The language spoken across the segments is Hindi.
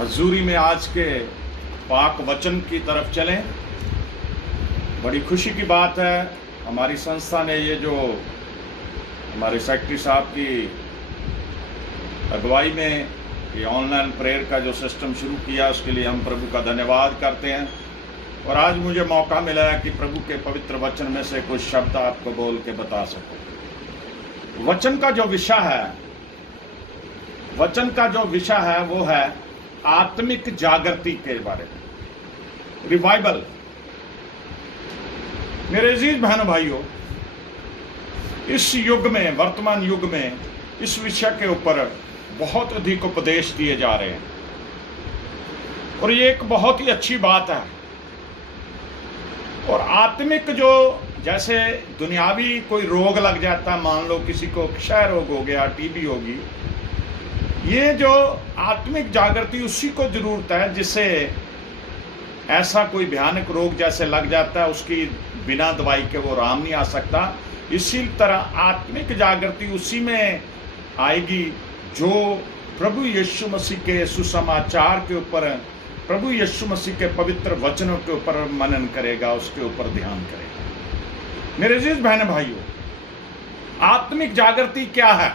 हजूरी में आज के पाक वचन की तरफ चलें। बड़ी खुशी की बात है, हमारी संस्था ने ये जो हमारे सेक्रेटरी साहब की अगुवाई में ये ऑनलाइन प्रेयर का जो सिस्टम शुरू किया, उसके लिए हम प्रभु का धन्यवाद करते हैं। और आज मुझे मौका मिला है कि प्रभु के पवित्र वचन में से कुछ शब्द आपको बोल के बता सकूं। वचन का जो विषय है वो है आत्मिक जागृति के बारे में, रिवाइवल। मेरे अजीज बहनों भाइयों, इस युग में, वर्तमान युग में इस विषय के ऊपर बहुत अधिक उपदेश दिए जा रहे हैं और ये एक बहुत ही अच्छी बात है। और आत्मिक जो, जैसे दुनियावी कोई रोग लग जाता है, मान लो किसी को क्षय रोग हो गया, टीबी होगी, ये जो आत्मिक जागृति उसी को जरूरत है जिससे ऐसा कोई भयानक रोग जैसे लग जाता है, उसकी बिना दवाई के वो आराम नहीं आ सकता। इसी तरह आत्मिक जागृति उसी में आएगी जो प्रभु यीशु मसीह के सुसमाचार के ऊपर, प्रभु यीशु मसीह के पवित्र वचनों के ऊपर मनन करेगा, उसके ऊपर ध्यान करेगा। मेरे अजीज बहन भाइयों, आत्मिक जागृति क्या है?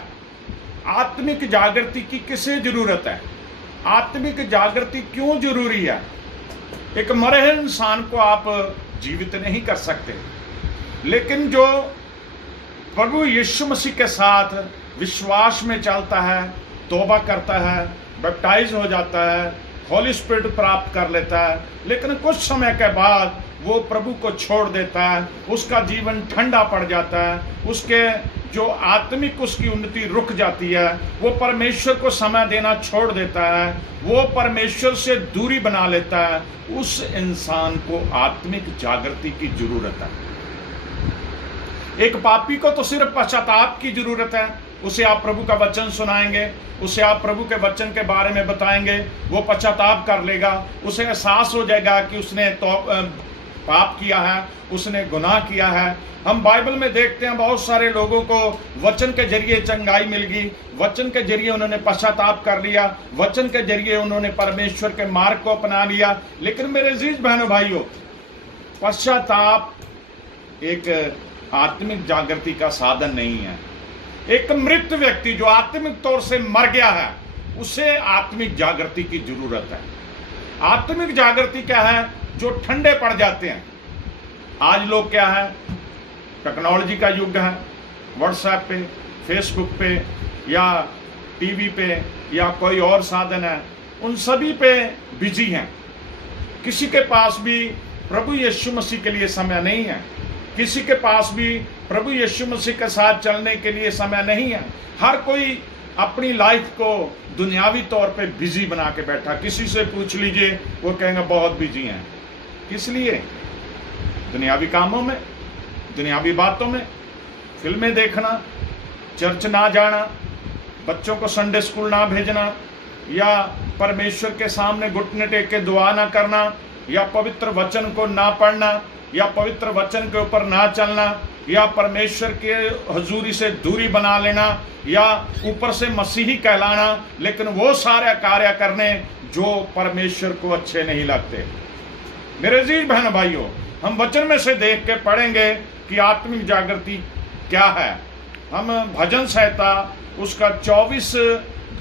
आत्मिक जागृति की किसे जरूरत है? आत्मिक जागृति क्यों जरूरी है? एक मरे हुए इंसान को आप जीवित नहीं कर सकते, लेकिन जो प्रभु यीशु मसीह के साथ विश्वास में चलता है, तौबा करता है, बैप्टाइज हो जाता है, होली स्पिरिट प्राप्त कर लेता है, लेकिन कुछ समय के बाद वो प्रभु को छोड़ देता है, उसका जीवन ठंडा पड़ जाता है, उसके जो आत्मिक उसकी उन्नति रुक जाती है, वो परमेश्वर को समय देना छोड़ देता है, वो परमेश्वर से दूरी बना लेता है, उस इंसान को आत्मिक जागृति की जरूरत है। एक पापी को तो सिर्फ पश्चाताप की जरूरत है। उसे आप प्रभु का वचन सुनाएंगे, उसे आप प्रभु के वचन के बारे में बताएंगे, वो पश्चाताप कर लेगा, उसे एहसास हो जाएगा कि उसने तो पाप किया है, उसने गुनाह किया है। हम बाइबल में देखते हैं बहुत सारे लोगों को वचन के जरिए चंगाई मिल गई, वचन के जरिए उन्होंने पश्चाताप कर लिया, वचन के जरिए उन्होंने परमेश्वर के मार्ग को अपना लिया। लेकिन मेरे अजीज बहनों भाइयों, पश्चाताप एक आत्मिक जागृति का साधन नहीं है। एक मृत व्यक्ति जो आत्मिक तौर से मर गया है, उसे आत्मिक जागृति की जरूरत है। आत्मिक जागृति क्या है? जो ठंडे पड़ जाते हैं। आज लोग क्या है, टेक्नोलॉजी का युग है, व्हाट्सएप पे, फेसबुक पे या टीवी पे या कोई और साधन है, उन सभी पे बिजी हैं। किसी के पास भी प्रभु यीशु मसीह के लिए समय नहीं है, किसी के पास भी प्रभु यीशु मसीह के साथ चलने के लिए समय नहीं है। हर कोई अपनी लाइफ को दुनियावी तौर पे बिजी बना के बैठा। किसी से पूछ लीजिए, वो कहेंगे बहुत बिजी हैं। किस लिए? दुनियावी कामों में, दुनियावी बातों में, फिल्में देखना, चर्च ना जाना, बच्चों को संडे स्कूल ना भेजना, या परमेश्वर के सामने घुटने टेक के दुआ ना करना, या पवित्र वचन को ना पढ़ना, या पवित्र वचन के ऊपर ना चलना, या परमेश्वर के हजूरी से दूरी बना लेना, या ऊपर से मसीही कहलाना, लेकिन वो सारे कार्य करने जो परमेश्वर को अच्छे नहीं लगते। मेरे अजीज बहन भाइयों, हम वचन में से देख के पढ़ेंगे कि आत्मिक जागृति क्या है। हम भजन संहिता उसका 24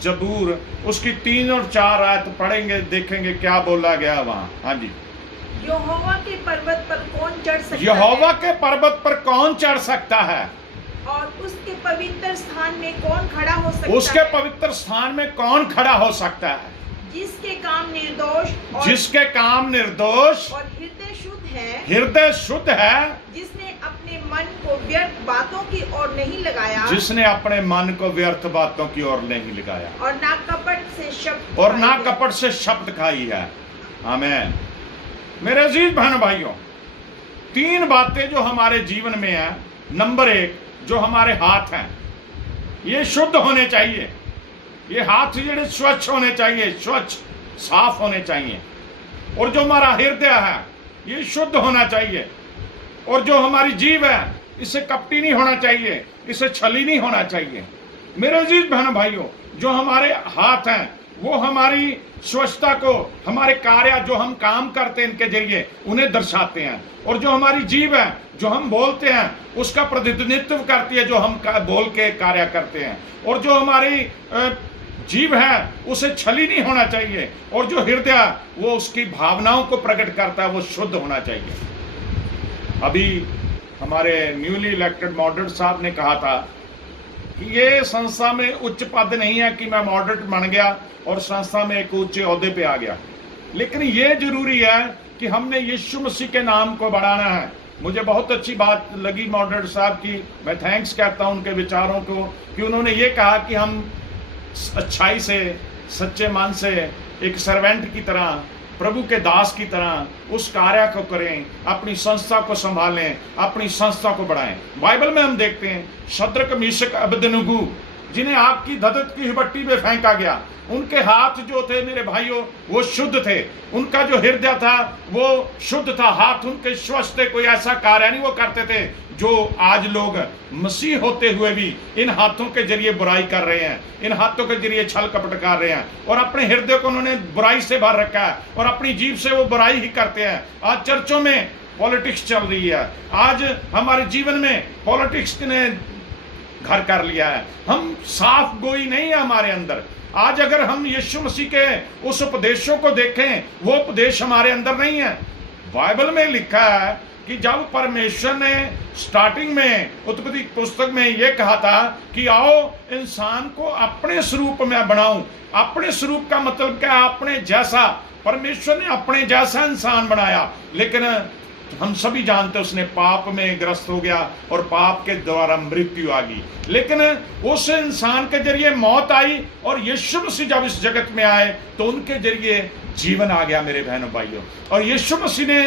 जबूर उसकी 3 और 4 आयत पढ़ेंगे, देखेंगे क्या बोला गया वहां। हाँ जी। यहोवा के पर्वत पर कौन चढ़ सकता है? यहोवा के पर्वत पर कौन चढ़ सकता है? और उसके पवित्र स्थान में कौन खड़ा हो सकता है? उसके पवित्र स्थान में कौन खड़ा हो सकता है? जिसके काम निर्दोष और हृदय शुद्ध है, जिसने अपने मन को व्यर्थ बातों की ओर नहीं लगाया, और ना कपट से शब्द खाई है। आमीन। मेरे अजीज बहन भाइयों, 3 बातें जो हमारे जीवन में है। नंबर 1, जो हमारे हाथ हैं, ये शुद्ध होने चाहिए। ये हाथ जेड़े स्वच्छ होने चाहिए, स्वच्छ साफ होने चाहिए। और जो हमारा हृदय है, ये शुद्ध होना चाहिए। और जो हमारी जीव है, इसे कपटी नहीं होना चाहिए, इसे छली नहीं होना चाहिए। मेरे अजीज बहन भाइयों, जो हमारे हाथ हैं वो हमारी स्वच्छता को, हमारे कार्य जो हम काम करते हैं इनके जरिए उन्हें दर्शाते हैं। और जो हमारी जीभ है, जो हम बोलते हैं, उसका प्रतिनिधित्व करती है जो हम बोल के कार्य करते हैं। और जो हमारी जीव है उसे छली नहीं होना चाहिए, और जो हृदय वो उसकी भावनाओं को प्रकट करता है वो शुद्ध होना चाहिए। अभी हमारे न्यूली इलेक्टेड मॉडरेट साहब ने कहा था कि ये संस्था में उच्च पद नहीं है कि मैं मॉडरेट बन गया और संस्था में एक उच्च ओहदे पे आ गया, लेकिन ये जरूरी है कि हमने यीशु मसीह के नाम को बढ़ाना है। मुझे बहुत अच्छी बात लगी मॉडरेट साहब की, मैं थैंक्स कहता हूं उनके विचारों को कि उन्होंने ये कहा कि हम अच्छाई से, सच्चे मन से, एक सर्वेंट की तरह, प्रभु के दास की तरह उस कार्य को करें, अपनी संस्था को संभालें, अपनी संस्था को बढ़ाएं। बाइबल में हम देखते हैं शद्रक, मीशक, अबेदनगो जिन्हें आग की धधक की भट्टी में फेंका गया, उनके हाथ जो थे मेरे भाइयों वो शुद्ध थे, उनका जो हृदय था वो शुद्ध था, हाथ उनके स्वच्छ थे, कोई ऐसा कार्य नहीं वो करते थे जो आज लोग मसीह होते हुए भी इन हाथों के जरिए बुराई कर रहे हैं, इन हाथों के जरिए छल कपट कर रहे हैं, और अपने हृदय को उन्होंने बुराई से भर रखा है और अपनी जीभ से वो बुराई ही करते हैं। आज चर्चों में पॉलिटिक्स चल रही है, आज हमारे जीवन में पॉलिटिक्स ने घर कर लिया है, हम साफ गोई नहीं है हमारे अंदर। आज अगर हम यीशु मसीह के उस उपदेशों को देखें, वो उपदेश हमारे अंदर नहीं है। बाइबल में लिखा है कि जब परमेश्वर ने स्टार्टिंग में उत्पत्ति पुस्तक में यह कहा था कि आओ इंसान को अपने स्वरूप में बनाऊं। अपने स्वरूप का मतलब क्या है? अपने जैसा। परमेश्वर ने अपने जैसा इंसान बनाया, लेकिन हम सभी जानते हैं उसने पाप में ग्रस्त हो गया और पाप के द्वारा मृत्यु आ गई। लेकिन उस इंसान के जरिए मौत आई और यीशु मसीह जब इस जगत में आए तो उनके जरिए जीवन आ गया मेरे बहनों भाइयों। और यीशु मसीह ने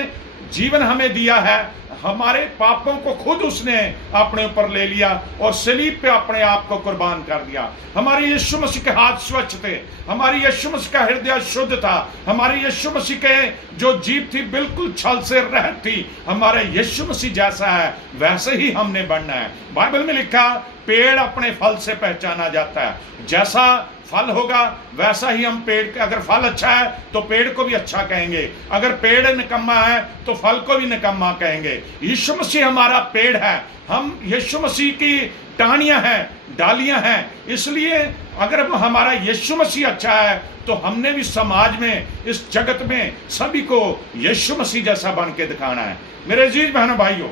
जीवन हमें दिया है, हमारे पापों को खुद उसने अपने ऊपर ले लिया और सलीब पे अपने आप को कुर्बान कर दिया। हमारे यीशु मसीह के हाथ स्वच्छ थे, हमारी यीशु मसीह का हृदय शुद्ध था, हमारे यीशु मसीह के जो जीभ थी बिल्कुल छल से रहित थी। हमारे यीशु मसीह जैसा है वैसे ही हमने बनना है। बाइबल में लिखा पेड़ अपने फल से पहचाना जाता है, जैसा फल होगा वैसा ही हम पेड़ के, अगर फल अच्छा है तो पेड़ को भी अच्छा कहेंगे, अगर पेड़ निकम्मा है तो फल को भी निकम्मा कहेंगे। यीशु मसीह हमारा पेड़ है, हम यीशु मसीह की टहनियां हैं, डालियां हैं। इसलिए अगर हमारा यीशु मसीह अच्छा है तो हमने भी समाज में, इस जगत में सभी को यीशु मसीह जैसा बन के दिखाना है। मेरे अजीज बहनों भाइयों,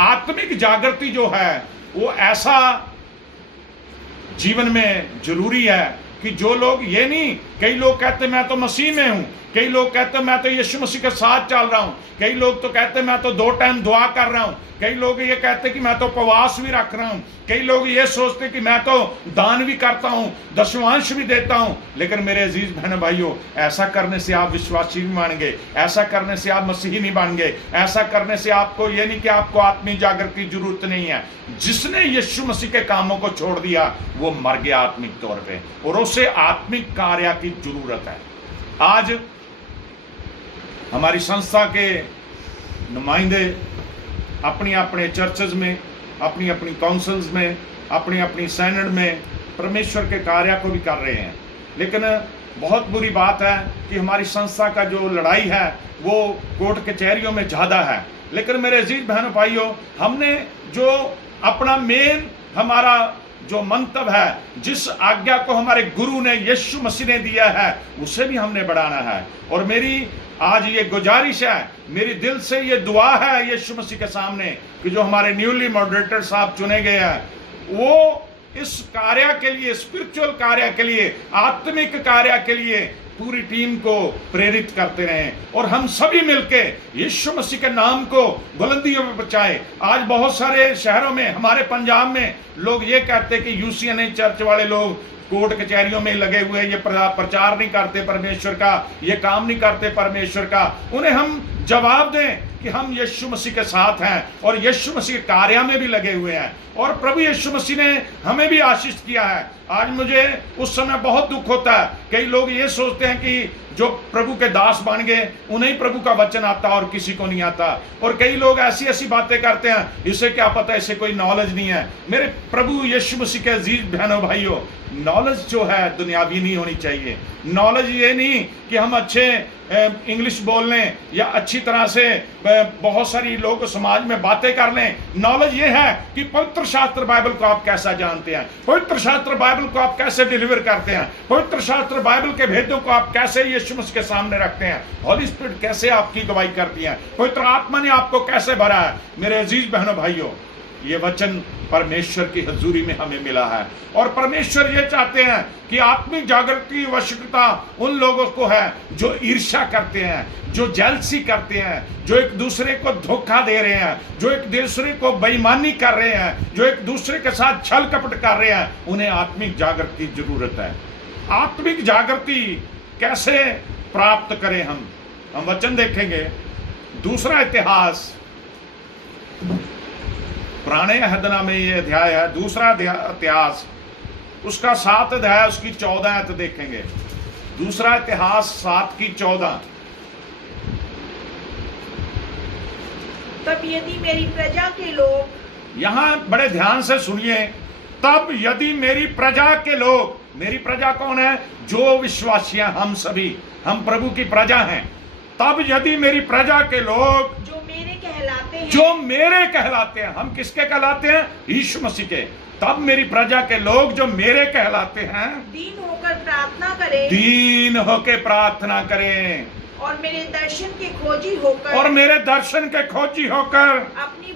आत्मिक जागृति जो है वो ऐसा जीवन में जरूरी है कि जो लोग, ये नहीं, कई लोग कहते मैं तो मसीह में हूं, कई लोग कहते मैं तो यीशु मसीह के साथ चल रहा हूं, कई लोग तो कहते मैं तो 2 टाइम दुआ कर रहा हूं, कई लोग ये कहते कि मैं तो उपवास भी रख रहा हूं, कई लोग ये सोचते कि मैं तो दान भी करता हूं, दशमांश भी देता हूं। लेकिन मेरे अजीज बहन भाइयों, ऐसा करने से आप विश्वासी नहीं बन गए, ऐसा करने से आप मसीही नहीं बन गए, ऐसा करने से आपको ये नहीं कि आपको आत्मिक जागृति की जरूरत नहीं है। जिसने यीशु मसीह के कामों को छोड़ दिया वो मर गया आत्मिक तौर पे, और उसे आत्मिक कार्य की जरूरत है। आज हमारी संस्था के नुमाइंदे अपनी अपने चर्चेज में, अपनी अपनी काउंसिल्स में, अपनी अपनी सैनड में परमेश्वर के कार्य को भी कर रहे हैं। लेकिन बहुत बुरी बात है कि हमारी संस्था का जो लड़ाई है वो कोर्ट कचहरियों में ज़्यादा है। लेकिन मेरे अजीज बहनों भाइयों, हमने जो अपना मेन हमारा जो मंतव्य है, जिस आज्ञा को हमारे गुरु ने, यीशु मसीह ने दिया है, उसे भी हमने बढ़ाना है। और मेरी आज ये गुजारिश है, मेरी दिल से ये दुआ है यीशु मसीह के सामने कि जो हमारे न्यूली मॉडरेटर साहब चुने गए हैं वो इस कार्य के लिए, स्पिरिचुअल कार्य के लिए, आत्मिक कार्य के लिए पूरी टीम को प्रेरित करते रहें और हम सभी मिलके यीशु मसीह के नाम को बुलंदियों में पहुंचाएं। आज बहुत सारे शहरों में, हमारे पंजाब में लोग ये कहते हैं कि यूसीएनए चर्च वाले लोग कोर्ट कचहरियों में लगे हुए, ये प्रचार नहीं करते परमेश्वर का, ये काम नहीं करते परमेश्वर का। उन्हें हम जवाब दें कि हम यीशु मसीह के साथ हैं और यीशु मसीह के कार्य में भी लगे हुए हैं और प्रभु यीशु मसीह ने हमें भी आशीष किया है। आज मुझे उस समय बहुत दुख होता है, कई लोग ये सोचते हैं कि जो प्रभु के दास बन गए उन्हें प्रभु का वचन आता और किसी को नहीं आता, और कई लोग ऐसी ऐसी बातें करते हैं, इसे क्या पता, इसे कोई नॉलेज नहीं है। मेरे प्रभु यीशु मसीह के अजीज बहनों भाइयों, नॉलेज जो है दुनियावी नहीं होनी चाहिए। नॉलेज ये नहीं कि हम अच्छे इंग्लिश बोल लें या अच्छी तरह से बहुत सारी लोग समाज में बातें कर लें। नॉलेज ये है कि पवित्र शास्त्र बाइबल को आप कैसा जानते हैं, पवित्र शास्त्र बाइबल को आप कैसे डिलीवर करते हैं, पवित्र शास्त्र बाइबल के भेदों को आप कैसे यीशु मसीह के सामने रखते हैं, हॉली स्पिरिट कैसे आपकी गवाही करती है, पवित्र आत्मा ने आपको कैसे भरा है। मेरे अजीज बहनों भाइयों, ये वचन परमेश्वर की हजूरी में हमें मिला है और परमेश्वर ये चाहते हैं कि आत्मिक जागृति की आवश्यकता उन लोगों को है जो ईर्ष्या करते हैं, जो जेलसी करते हैं, जो एक दूसरे को धोखा दे रहे हैं, जो एक दूसरे को बेईमानी कर रहे हैं, जो एक दूसरे के साथ छल कपट कर रहे हैं। उन्हें आत्मिक जागृति की जरूरत है। आत्मिक जागृति कैसे प्राप्त करें? हम वचन देखेंगे। दूसरा इतिहास, पुराने अहदनामे में ये अध्याय है, दूसरा इतिहास उसका 7 अध्याय उसकी 14 आयत देखेंगे। दूसरा इतिहास 7 की 14। तब यदि मेरी प्रजा के लोग, यहां बड़े ध्यान से सुनिए, तब यदि मेरी प्रजा के लोग, मेरी प्रजा कौन है? जो विश्वासी हैं, हम सभी, हम प्रभु की प्रजा हैं। तब यदि मेरी प्रजा के लोग जो मेरे कहलाते हैं, जो मेरे कहलाते हैं, हम किसके कहलाते हैं? यीशु मसीह के। तब मेरी प्रजा के लोग जो मेरे कहलाते हैं, दीन होकर प्रार्थना करें, दीन होकर प्रार्थना करें, और मेरे दर्शन के खोजी होकर, और मेरे दर्शन के खोजी होकर अपनी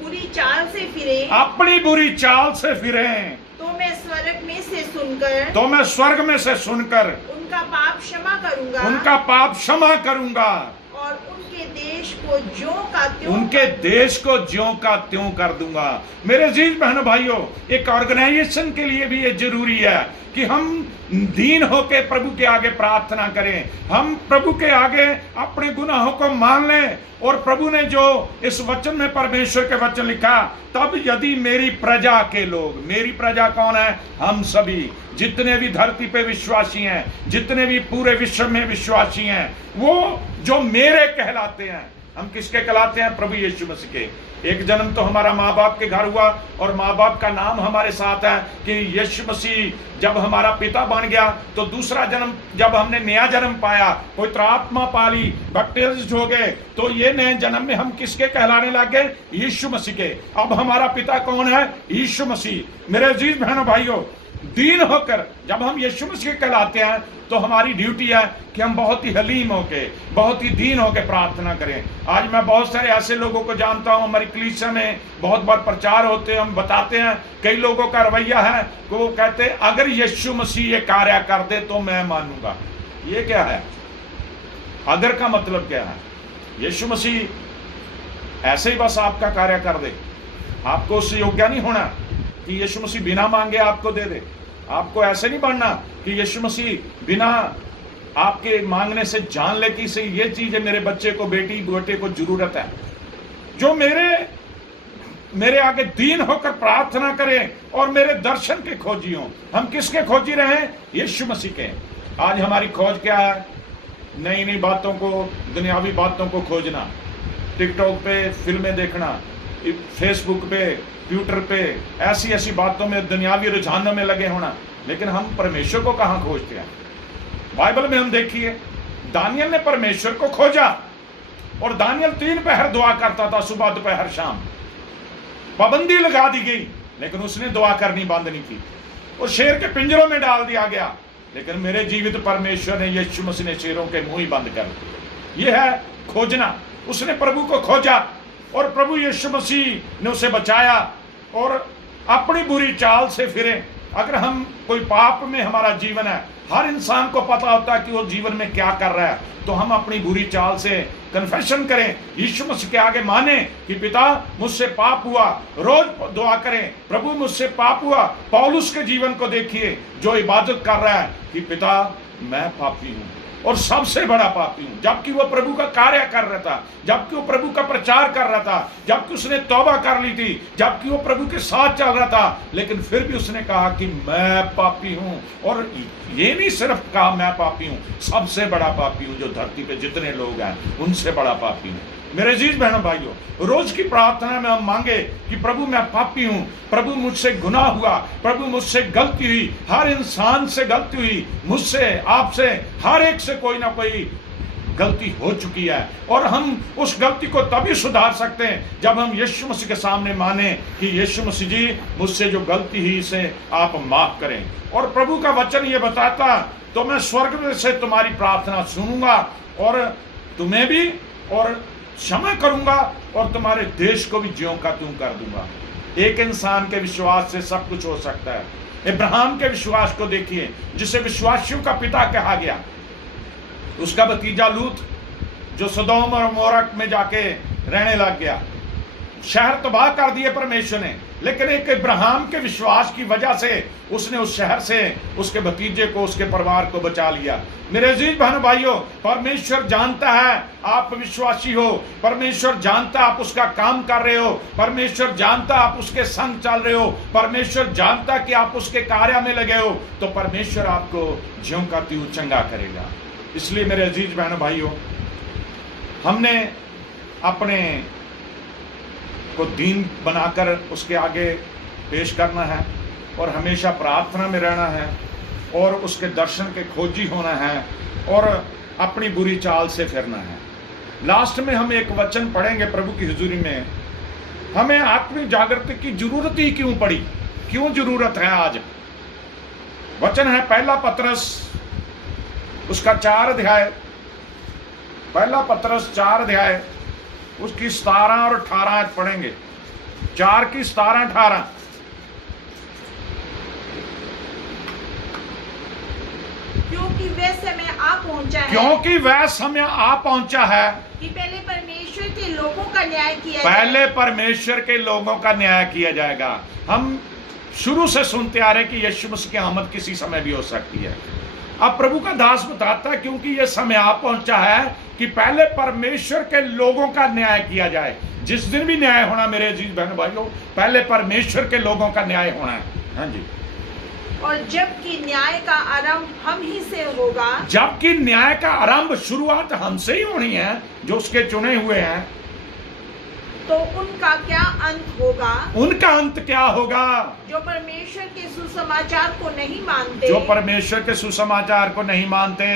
बुरी चाल से फिरे, अपनी बुरी चाल से फिरें, तो मैं स्वर्ग में से सुनकर, तो मैं स्वर्ग में से सुनकर उनका पाप क्षमा करूंगा, उनका पाप क्षमा करूंगा, और उनके देश को ज्यों का त्यों, उनके देश को ज्यों का त्यों कर दूंगा। मेरे अजीज बहनों भाइयों, एक ऑर्गेनाइजेशन के लिए भी ये जरूरी है कि हम दीन होके प्रभु के आगे प्रार्थना करें, हम प्रभु के आगे अपने गुनाहों को मान लें। और प्रभु ने जो इस वचन में परमेश्वर के वचन लिखा, तब यदि मेरी प्रजा के लोग, मेरी प्रजा कौन है? हम सभी, जितने भी धरती पे विश्वासी हैं, जितने भी पूरे विश्व में विश्वासी हैं, वो जो मेरे कहलाते हैं। हम किसके कहलाते हैं? प्रभु यीशु मसीह के। एक जन्म तो हमारा माँ बाप के घर हुआ और माँ बाप का नाम हमारे साथ है कि यीशु मसीह जब हमारा पिता बन गया, तो दूसरा जन्म जब हमने नया जन्म पाया, पवित्र आत्मा पाली, बैप्टिज्ड हो गए, तो ये नए जन्म में हम किसके कहलाने लग गए? यीशु मसीह के। अब हमारा पिता कौन है? यीशु मसीह। मेरे अजीज बहनों भाइयों, दीन होकर जब हम यीशु मसीह कहलाते हैं, तो हमारी ड्यूटी है कि हम बहुत ही हलीम होके, बहुत ही दीन होके प्रार्थना करें। आज मैं बहुत सारे ऐसे लोगों को जानता हूं, हमारी कलीसिया में बहुत बार प्रचार होते हैं, हम बताते हैं, कई लोगों का रवैया है कि वो कहते हैं अगर यीशु मसीह ये कार्य कर दे तो मैं मानूंगा। ये क्या है? अगर का मतलब क्या है? यीशु मसीह ऐसे ही बस आपका कार्य कर दे, आपको उससे योग्य नहीं होना कि यीशु मसीह बिना मांगे आपको दे दे। आपको ऐसे नहीं बनना कि यीशु मसीह बिना आपके मांगने से जान ले कि से ये चीज है, मेरे बच्चे को, बेटे को जरूरत है। जो मेरे आगे दीन होकर प्रार्थना करें और मेरे दर्शन के खोजी हों। हम किसके खोजी रहे? यीशु मसीह के। आज हमारी खोज क्या है? नई नई बातों को, दुनियावी बातों को खोजना, टिकटॉक पे फिल्में देखना, फेसबुक पे, ट्विटर पे, ऐसी ऐसी बातों में, दुनियावी रुझानों में लगे होना। लेकिन हम परमेश्वर को कहां खोजते हैं? बाइबल में हम देखिए, दानियल ने परमेश्वर को खोजा और दानियल 3 पहर दुआ करता था, सुबह दोपहर शाम। पाबंदी लगा दी गई, लेकिन उसने दुआ करनी बंद नहीं की और शेर के पिंजरों में डाल दिया गया। लेकिन मेरे जीवित परमेश्वर ने, यीशु मसीह ने शेरों के मुंह ही बंद कर दिए। यह है खोजना। उसने प्रभु को खोजा और प्रभु यीशु मसीह ने उसे बचाया और अपनी बुरी चाल से फिरे। अगर हम कोई पाप में हमारा जीवन है, हर इंसान को पता होता है कि वो जीवन में क्या कर रहा है, तो हम अपनी बुरी चाल से कन्फेशन करें, यीशु मसीह के आगे माने कि पिता मुझसे पाप हुआ। रोज दुआ करें, प्रभु मुझसे पाप हुआ। पौलुस के जीवन को देखिए जो इबादत कर रहा है कि पिता मैं पापी हूं, और सबसे बड़ा पापी हूं। जबकि वो प्रभु का कार्य कर रहा था, जबकि वो प्रभु का प्रचार कर रहा था, जबकि उसने तौबा कर ली थी, जबकि वो प्रभु के साथ चल रहा था, लेकिन फिर भी उसने कहा कि मैं पापी हूं। और ये नहीं सिर्फ कहा मैं पापी हूं, सबसे बड़ा पापी हूं, जो धरती पे जितने लोग हैं उनसे बड़ा पापी हूं। मेरे अजीज बहनों भाइयों, रोज की प्रार्थना में हम मांगे कि प्रभु मैं पापी हूं, प्रभु मुझसे गुनाह हुआ, प्रभु मुझसे गलती हुई, हर इंसान से गलती हुई, मुझसे, आपसे, हर एक से कोई ना कोई गलती हो चुकी है। और हम उस गलती को तभी सुधार सकते हैं जब हम यीशु मसीह के सामने माने कि यीशु मसीह जी मुझसे जो गलती हुई इसे आप माफ करें। और प्रभु का वचन ये बताता, तो मैं स्वर्ग से तुम्हारी प्रार्थना सुनूंगा और तुम्हें भी और क्षमा करूंगा और तुम्हारे देश को भी ज्यों का त्यों कर दूंगा। एक इंसान के विश्वास से सब कुछ हो सकता है। इब्राहिम के विश्वास को देखिए, जिसे विश्वासियों का पिता कहा गया। उसका भतीजा लूत जो सदोम और मोरक में जाके रहने लग गया, शहर तबाह कर दिए परमेश्वर ने, लेकिन एक इब्राहिम के विश्वास की वजह से उसने उस शहर से उसके भतीजे को, उसके परिवार को बचा लिया। मेरे अजीज बहनों भाइयों, परमेश्वर जानता है आप विश्वासी हो, परमेश्वर जानता आप उसका काम कर रहे हो, परमेश्वर जानता आप उसके संग चल रहे हो, परमेश्वर जानता कि आप उसके कार्य में लगे हो, तो परमेश्वर आपको ज्यों का त्यों चंगा करेगा। इसलिए मेरे अजीज बहनों भाइयों, हमने अपने को दीन बनाकर उसके आगे पेश करना है और हमेशा प्रार्थना में रहना है और उसके दर्शन के खोजी होना है और अपनी बुरी चाल से फिरना है। लास्ट में हम एक वचन पढ़ेंगे प्रभु की हुजूरी में। हमें आत्मिक जागृति की जरूरत ही क्यों पड़ी, क्यों जरूरत है आज? वचन है पहला पतरस उसका 4 अध्याय, पहला पतरस 4 अध्याय उसकी 17 और 18 पढ़ेंगे। 4 की 17 18। क्योंकि वह समय आ पहुंचा है, क्योंकि वह समय आ पहुंचा है कि पहले परमेश्वर के लोगों का न्याय किया पहले परमेश्वर के लोगों का न्याय किया जाएगा। हम शुरू से सुनते आ रहे कि यीशु मसीह की आमद किसी समय भी हो सकती है। अब प्रभु का दास बताता है क्योंकि यह समय आ पहुंचा है कि पहले परमेश्वर के लोगों का न्याय किया जाए। जिस दिन भी न्याय होना मेरे अजीज बहन भाइयों, पहले परमेश्वर के लोगों का न्याय होना है। हाँ जी। और जबकि न्याय का आरंभ हम ही से होगा, जबकि न्याय का आरंभ, शुरुआत हमसे ही होनी है जो उसके चुने हुए हैं, तो उनका क्या अंत होगा? उनका अंत क्या होगा? जो परमेश्वर के सुसमाचार को नहीं मानते, जो परमेश्वर के सुसमाचार को नहीं मानते।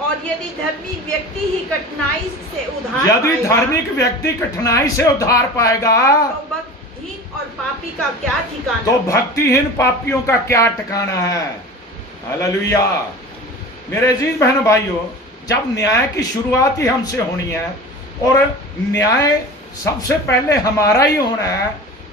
और यदि धार्मिक व्यक्ति ही कठिनाई से उद्धार यदि पाएगा, धार्मिक व्यक्ति कठिनाई से उद्धार पाएगा, तो भक्तिहीन और पापी का क्या ठिकाना? तो भक्तिहीन पापियों का क्या ठिकाना है? हालेलुया। मेरे अजीज बहनों भाइयों, जब न्याय की शुरुआत ही हमसे होनी है और न्याय सबसे पहले हमारा ही होना है,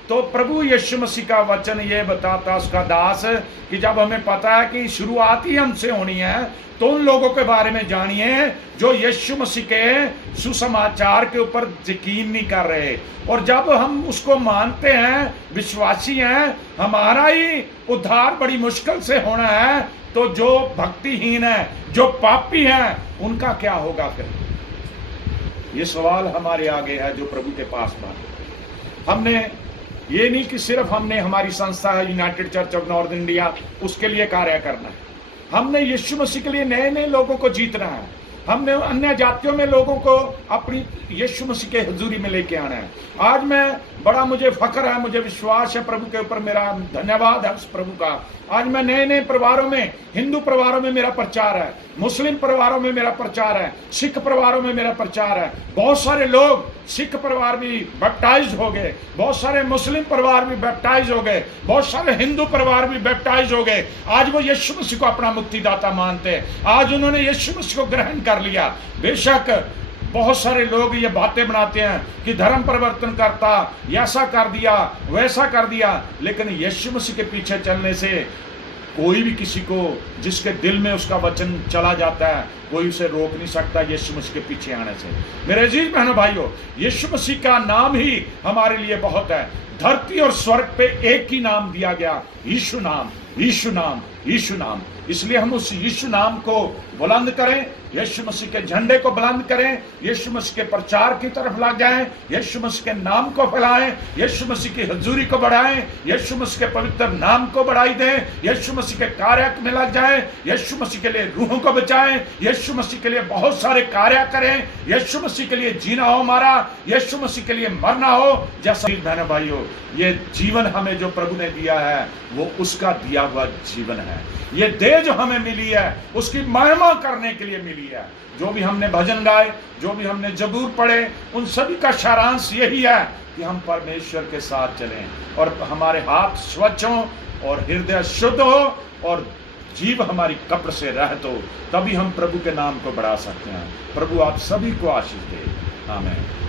तो प्रभु यीशु मसीह का वचन ये बताता उसका दास कि जब हमें पता है कि शुरुआत ही हमसे होनी है, तो उन लोगों के बारे में जानिए जो यीशु मसीह के सुसमाचार के ऊपर यकीन नहीं कर रहे। और जब हम उसको मानते हैं, विश्वासी हैं, हमारा ही उद्धार बड़ी मुश्किल से होना है, तो जो भक्तिहीन है, जो पापी हैं, उनका क्या होगा फिर? ये सवाल हमारे आगे है जो प्रभु के पास बात। हमने ये नहीं कि सिर्फ हमने हमारी संस्था है United church of north India, उसके लिए कार्य करना है। हमने यीशु मसीह के लिए नए नए लोगों को जीतना है। हमने अन्य जातियों में लोगों को अपनी यीशु मसीह के हुजूरी में लेके आना है। आज मैं मुझे फख्र है, मुझे विश्वास है प्रभु के ऊपर, मेरा धन्यवाद है उस प्रभु का। आज मैं नए नए परिवारों में, हिंदू परिवारों में मेरा प्रचार है, मुस्लिम परिवारों में मेरा प्रचार है, सिख परिवारों में मेरा प्रचार है। बहुत सारे लोग सिख परिवार भी बैप्टाइज हो गए, बहुत सारे मुस्लिम परिवार भी बैप्टाइज हो गए, बहुत सारे हिंदू परिवार भी बैप्टाइज हो गए। आज वो यीशु मसीह को अपना मुक्तिदाता मानते हैं, आज उन्होंने यीशु मसीह को ग्रहण कर लिया। बेशक बहुत सारे लोग ये बातें बनाते हैं कि धर्म परिवर्तन करता, ऐसा कर दिया, वैसा कर दिया, लेकिन यीशु मसीह के पीछे चलने से कोई भी किसी को, जिसके दिल में उसका वचन चला जाता है, कोई उसे रोक नहीं सकता यीशु मसीह के पीछे आने से। मेरे अजीज बहनों भाइयों, यीशु मसीह का नाम ही हमारे लिए बहुत है। धरती और स्वर्ग पे एक ही नाम दिया गया, यीशु नाम, यीशु नाम, यीशु नाम। इसलिए हम उस यीशु नाम को बुलंद करें यीशु मसीह के झंडे को बुलंद करें, यीशु मसीह के प्रचार की तरफ लग जाएं, यीशु मसीह के नाम को फैलाएं, यीशु मसीह की हजूरी को बढ़ाएं, यीशु मसीह के पवित्र नाम को बढ़ाई दें, यीशु मसीह के कार्य में लग जाएं, यीशु मसीह के लिए रूहों को बचाएं, यीशु मसीह के लिए बहुत सारे कार्य करें, यीशु मसीह के लिए जीना हो हमारा, यीशु मसीह के लिए मरना हो। जैसा बहनों भाइयों, ये जीवन हमें जो प्रभु ने दिया है वो उसका दिया हुआ जीवन है। ये देह जो हमें मिली है उसकी महिमा करने के लिए मिली है। जो भी हमने भजन गाए, जो भी हमने जबूर पढ़े, उन सभी का सारांश यही है कि हम परमेश्वर के साथ चलें और हमारे हाथ स्वच्छ हो और हृदय शुद्ध हो और जीव हमारी कब्र से रहत हो, तभी हम प्रभु के नाम को बढ़ा सकते हैं। प्रभु आप सभी को आशीष दे। आमीन।